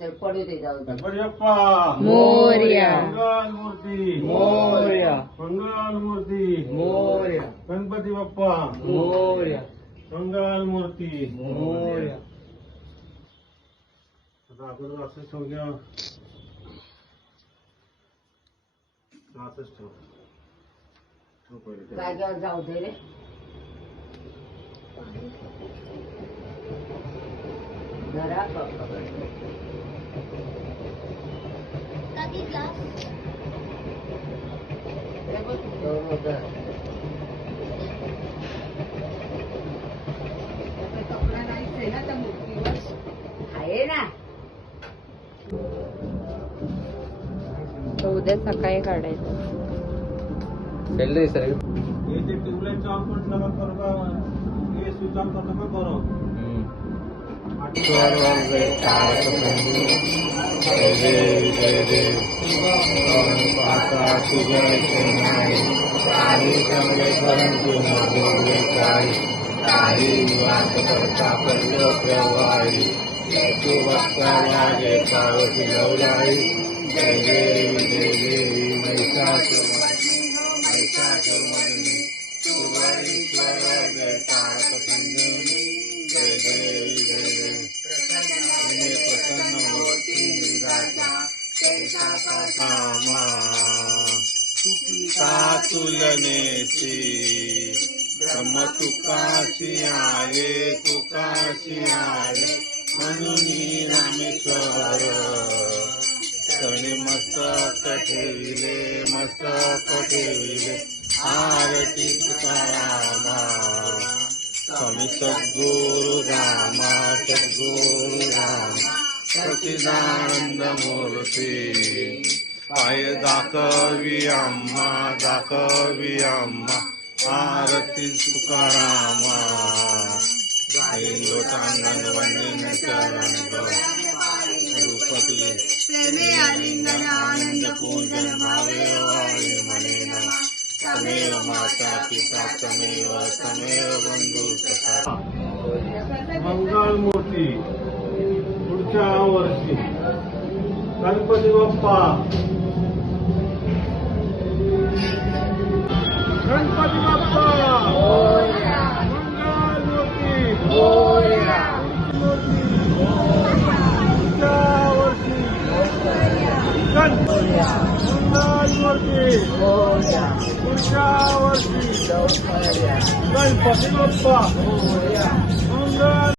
तर पडू दे जाऊ दे. गणपती बाप्पा मोरया. मंगल मूर्ती मोरया. मंगल मूर्ती मोरया. गणपती बाप्पा मोरया. मंगल मूर्ती मोरया. आता अगोदर असं ठेव घ्या. असंच ठेव. ठेव पहिले ते. जागेवर जाऊ दे रे. जरा कपडा नाहीच आहे ना त्या मूर्तीवर. आहे ना. तो उद्या सकाळी काढायचं. हे जे ट्यूबलाईट ऑन म्हटलं का करू का हे स्विच ऑन करतो का करू तुलनेसी ब्रह्म तुकाशी आले म्हणून रामेश्वर तणे मस्तक ठेविले आरती तुकारामा स्वामी सद्गुरु रामा सच्चिदानंद मूर्ती पाय दाखवी अम्मा आरती तुकारामा लोटांगण वंदन चरण रूपती आलिंगन आनंद पूजन भावे वाळे मनेना तमेव माता पिता तमेव बंधू सखा. मंगल मूर्ती पुढच्या वर्षी गणपती बाप्पा गणपती बाप्पा मंगल मूर्ती पुढच्या वर्षी मंगल मूर्ती पुढच्या वर्षी गणपती बाप्पा मंगल